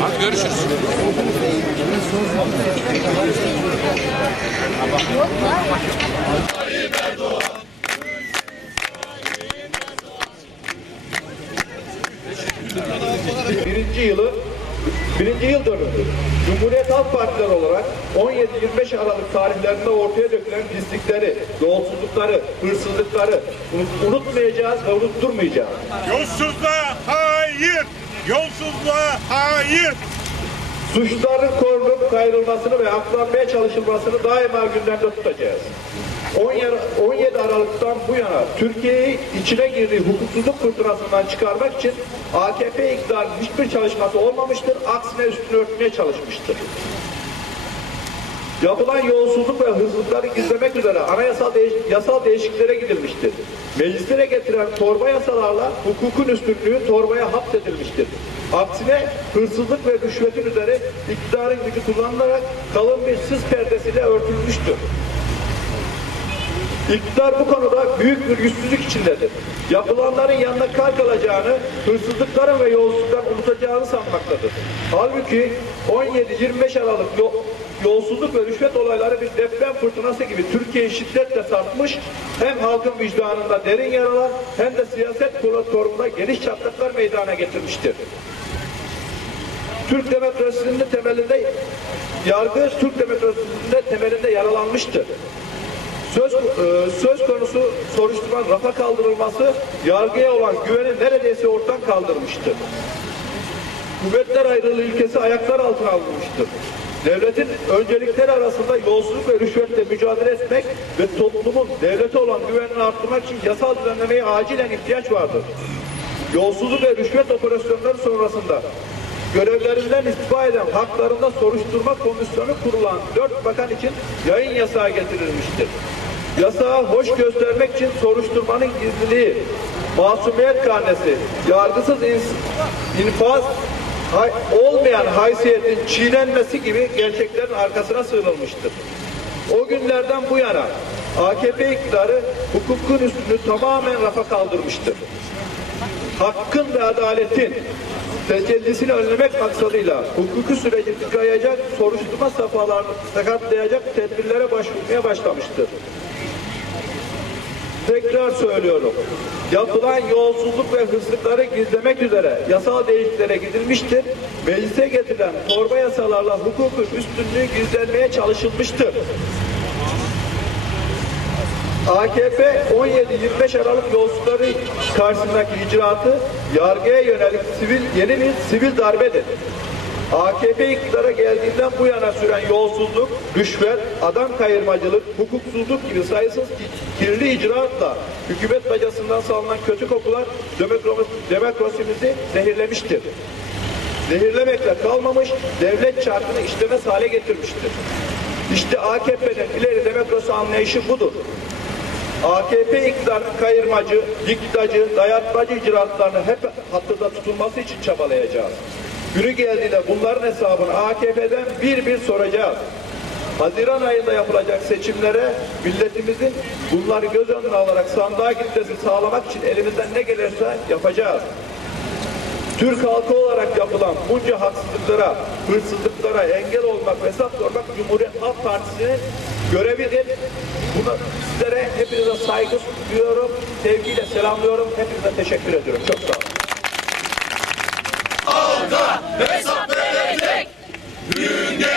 Hadi görüşürüz. birinci yılı birinci yıl dönümü. Cumhuriyet Halk Partileri olarak 17-25 Aralık tarihlerinde ortaya dökülen pislikleri, yolsuzlukları, hırsızlıkları unut- unutmayacağız ve unutturmayacağız. Yolsuzluğa hayır! Yolsuzluğa hayır! Suçluların korunup kayrılmasını ve aklanmaya çalışılmasını daima gündemde tutacağız. 10 17 Aralık'tan bu yana Türkiye'yi içine girdiği hukuksuzluk fırtınasından çıkarmak için AKP iktidarının hiçbir çalışması olmamıştır. Aksine üstünü örtmeye çalışmıştır. Yapılan yolsuzluk ve hırsızlıkları gizlemek üzere anayasal değiş yasal değişikliklere gidilmiştir. Meclislere getiren torba yasalarla hukukun üstünlüğü torbaya hapsedilmiştir. Aksine hırsızlık ve rüşvetin üzere iktidarın gücü kullanılarak kalın bir sis perdesiyle örtülmüştür. İktidar bu konuda büyük bir güçsüzlük içindedir. Yapılanların yanına kar kalacağını, hırsızlıkların ve yolsuzlukların unutacağını sanmaktadır. Halbuki 17-25 Aralık yol, yolsuzluk ve rüşvet olayları bir deprem fırtınası gibi Türkiye'yi şiddetle sarkmış, hem halkın vicdanında derin yaralar hem de siyaset platformunda geniş çatlaklar meydana getirmiştir. Türk demokrasisinin temelinde yargı Türk demokrasisinin temelinde yaralanmıştır. Söz, e, söz konusu soruşturmanın rafa kaldırılması yargıya olan güveni neredeyse ortadan kaldırmıştır. Kuvvetler ayrılığı ilkesi ayaklar altına alınmıştır. Devletin öncelikleri arasında yolsuzluk ve rüşvetle mücadele etmek ve toplumun devlete olan güvenini arttırmak için yasal düzenlemeye acilen ihtiyaç vardır. Yolsuzluk ve rüşvet operasyonları sonrasında görevlerinden istifa eden haklarında soruşturma komisyonu kurulan dört bakan için yayın yasağı getirilmiştir. Yasağı hoş göstermek için soruşturmanın gizliliği, masumiyet karnesi, yargısız infaz hay- olmayan haysiyetin çiğnenmesi gibi gerçeklerin arkasına sığınılmıştır. O günlerden bu yana AKP iktidarı hukukun üstünü tamamen rafa kaldırmıştır hakkın ve adaletin tecellisini önlemek maksadıyla hukuki süreci tıkayacak, soruşturma safhalarını sakatlayacak tedbirlere başvurmaya başlamıştır. Tekrar söylüyorum. Yapılan yolsuzluk ve hırsızlıkları gizlemek üzere yasal değişikliklere gidilmiştir. Meclise getirilen torba yasalarla hukukun üstünlüğü gizlenmeye çalışılmıştır. AKP 17-25 Aralık yolsuzları karşısındaki icraatı yargıya yönelik sivil yeni bir sivil darbedir. AKP iktidara geldiğinden bu yana süren yolsuzluk, rüşvet, adam kayırmacılık, hukuksuzluk gibi sayısız kirli icraatla hükümet bacasından salınan kötü kokular demokrasi- demokrasimizi zehirlemiştir. Zehirlemekle kalmamış, devlet çarkını işlemez hale getirmiştir. İşte AKP'nin ileri demokrasi anlayışı budur. AKP iktidarının kayırmacı, diktacı, dayatmacı icraatlarını hep hatırda tutulması için çabalayacağız. Günü geldiğinde bunların hesabını AKP'den bir bir soracağız. Haziran ayında yapılacak seçimlere milletimizin bunları göz önüne alarak sandığa gitmesi sağlamak için elimizden ne gelirse yapacağız. Türk halkı olarak yapılan bunca haksızlıklara, hırsızlıklara engel olmak, hesap sormak Cumhuriyet Halk Partisi'nin görevidir. Buna sizlere hepinize saygı duyuyorum, sevgiyle selamlıyorum, hepinize teşekkür ediyorum. Çok sağ olun. Yolda hesap verecek. Gün gelecek.